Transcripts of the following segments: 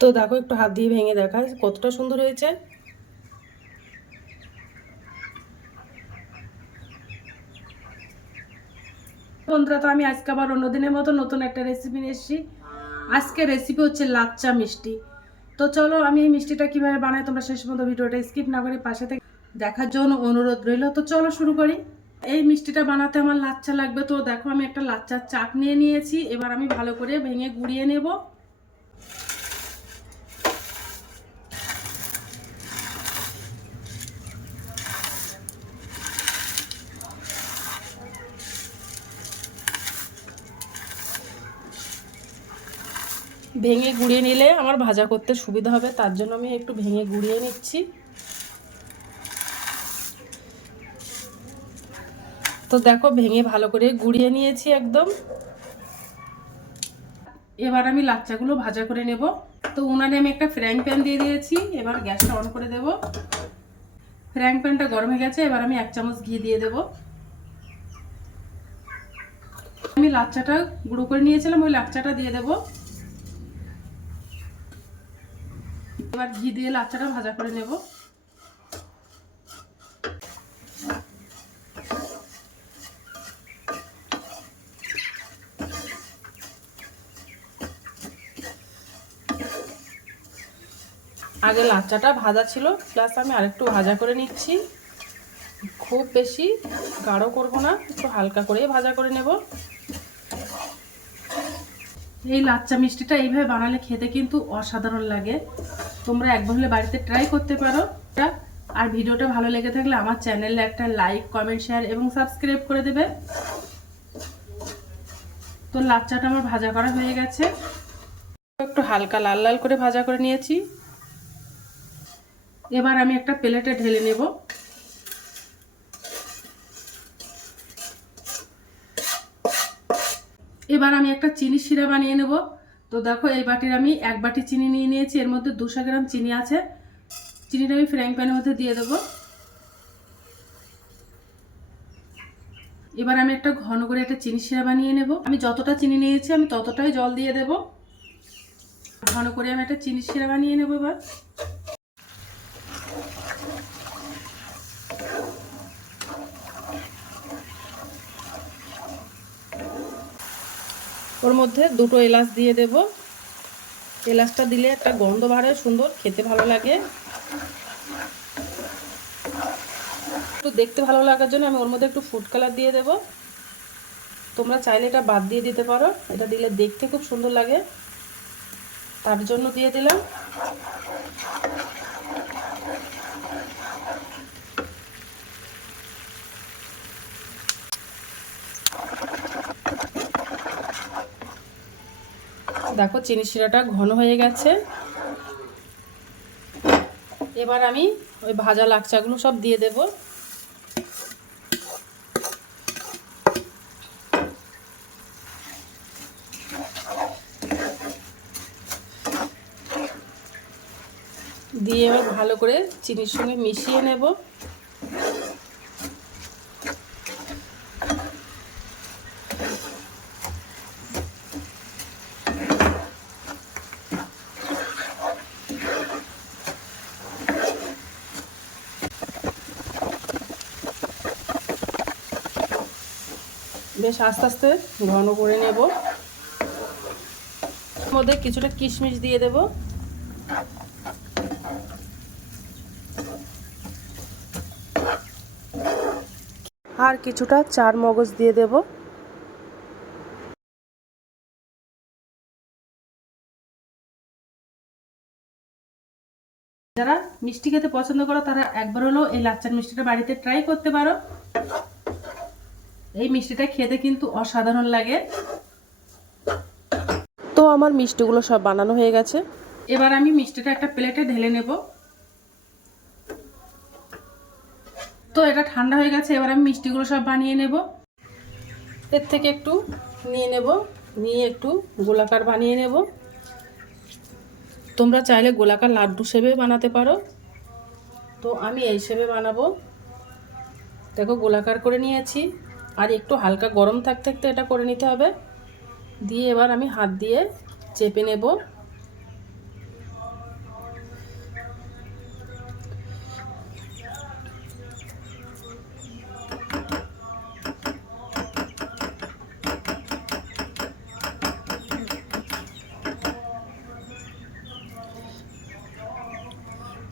তো দেখো একটু হাত দিয়ে ভেঙে দেখা কতটা সুন্দর হয়েছে। বন্ধুরা, তো আমি আজকে আবার অন্যদিনের মতো নতুন একটা রেসিপি নিয়ে এসেছি। আজকে রেসিপি হচ্ছে লাচ্চা মিষ্টি। তো চলো আমি এই মিষ্টিটা কিভাবে বানাই তোমরা শেষ পর্যন্ত ভিডিওটা স্কিপ না করে পাশে থেকে দেখার জন্য অনুরোধ রইল। তো চলো শুরু করি। এই মিষ্টিটা বানাতে আমার লাচ্চা লাগবে। তো দেখো আমি একটা লাচ্চার চাক নিয়ে নিয়েছি। এবার আমি ভালো করে ভেঙে গুঁড়িয়ে নেব। ভেঙে গুঁড়িয়ে নিলে আমার ভাজা করতে সুবিধা হবে, তার জন্য আমি একটু ভেঙে গুঁড়িয়ে নিচ্ছি। তো দেখো ভেঙে ভালো করে গুঁড়িয়ে নিয়েছি একদম। এবার আমি লাচ্চাগুলো ভাজা করে নেব। তো উনানে আমি একটা ফ্রাইং প্যান দিয়ে দিয়েছি। এবার গ্যাসটা অন করে দেব। ফ্রাইং প্যানটা গরম হয়ে গেছে। এবার আমি 1 চামচ ঘি দিয়ে দেব। আমি লাচ্চাটা গুঁড়ো করে নিয়েছিলাম, ওই লাচ্চাটা দিয়ে দেব। এবার ঘি দিয়ে লাচ্চাটা ভাজা করে নেব। আগে লাচ্চাটা ভাজা ছিল, প্লাস আমি আরেকটু ভাজা করে নিচ্ছি। খুব বেশি গাঢ় করব না, একটু হালকা করেই ভাজা করে নেব। এই লাচ্চা মিষ্টিটা এইভাবে বানালে খেতে কিন্তু অসাধারণ লাগে। তোমরা একবার হলে বাড়িতে ট্রাই করতে পারো। আর ভিডিওটা ভালো লেগে থাকলে আমার চ্যানেলে একটা লাইক, কমেন্ট, শেয়ার এবং সাবস্ক্রাইব করে দেবে। তো লাচ্চাটা আমার ভাজা করা হয়ে গেছে। একটু হালকা লাল লাল করে ভাজা করে নিয়েছি। এবার আমি একটা প্লেটে ঢেলে নেব। এবার আমি একটা চিনি শিরা বানিয়ে নেব। তো দেখো এই বাটির আমি 1 বাটি চিনি নিয়ে নিয়েছি। এর মধ্যে 200 গ্রাম চিনি আছে। চিনিটা আমি ফ্রাইং প্যানের মধ্যে দিয়ে দেবো। এবার আমি একটা ঘন করে একটা চিনি শিরা বানিয়ে নেব। আমি যতটা চিনি নিয়েছি আমি ততটাই জল দিয়ে দেব। ঘন করে আমি একটা চিনি শিরা বানিয়ে নেব। এবার ওর মধ্যে 2টো এলাচ দিয়ে দেব। এলাচটা দিলে একটা গন্ধ বাড়ে, সুন্দর খেতে ভালো লাগে। একটু দেখতে ভালো লাগার জন্য আমি ওর মধ্যে একটু ফুড কালার দিয়ে দেব। তোমরা চাইলে এটা বাদ দিয়ে দিতে পারো, এটা দিলে দেখতে খুব সুন্দর লাগে, তার জন্য দিয়ে দিলাম। দেখো চিনি শিরাটা ঘন হয়ে গেছে। এবার আমি ওই ভাজা লাচ্চাগুলো সব দিয়ে দেব। দিয়ে এবার ভালো করে চিনির সঙ্গে মিশিয়ে নেব। বেশ আস্তে আস্তে ঘন করে নেব। এর মধ্যে কিছুটা কিশমিশ দিয়ে দেব। আর কিছুটা চার মগজ দিয়ে দেব। যারা মিষ্টি খেতে পছন্দ করো তারা একবার হলেও এই লাচ্চার মিষ্টিটা বাড়িতে ট্রাই করতে পারো। এই মিষ্টিটা খেতে কিন্তু অসাধারণ লাগে। তো আমার মিষ্টিগুলো সব বানানো হয়ে গেছে। এবার আমি মিষ্টিটা একটা প্লেটে ঢেলে নেব। তো এটা ঠান্ডা হয়ে গেছে। এবার আমি মিষ্টিগুলো সব বানিয়ে নেব। এর থেকে একটু নিয়ে নেব, নিয়ে একটু গোলাকার বানিয়ে নেব। তোমরা চাইলে গোলাকার লাড্ডু শেপে বানাতে পারো, তো আমি এই শেপে বানাবো। দেখো গোলাকার করে নিয়েছি। আর একটু হালকা গরম থাকতে থাকতে এটা করে নিতে হবে। দিয়ে এবার আমি হাত দিয়ে চেপে নেব।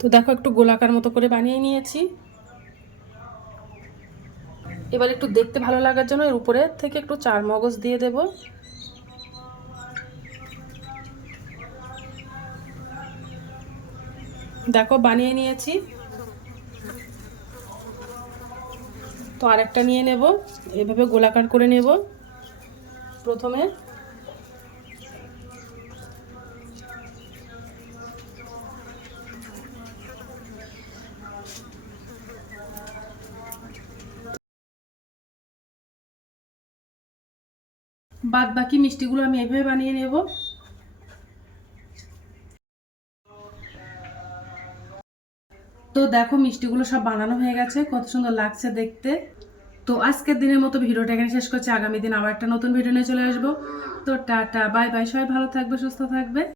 তো দেখো একটু গোলাকার মতো করে বানিয়ে নিয়েছি। এবার একটু দেখতে ভালো লাগার জন্য এর উপরে থেকে একটু চারমগজ দিয়ে দেব। দেখো বানিয়ে নিয়েছি। তো আরেকটা নিয়ে নেব, এভাবে গোলাকার করে নেব। প্রথমে বাদ বাকি মিষ্টিগুলো আমি এভাবে বানিয়ে নেব। তো দেখো মিষ্টিগুলো সব বানানো হয়ে গেছে, কত সুন্দর লাগছে দেখতে। তো আজকের দিনের মতো ভিডিওটা এখানে শেষ করছি। আগামী দিন আবার একটা নতুন ভিডিও নিয়ে চলে আসবো। তো টাটা বাই বাই, সবাই ভালো থাকবে, সুস্থ থাকবে।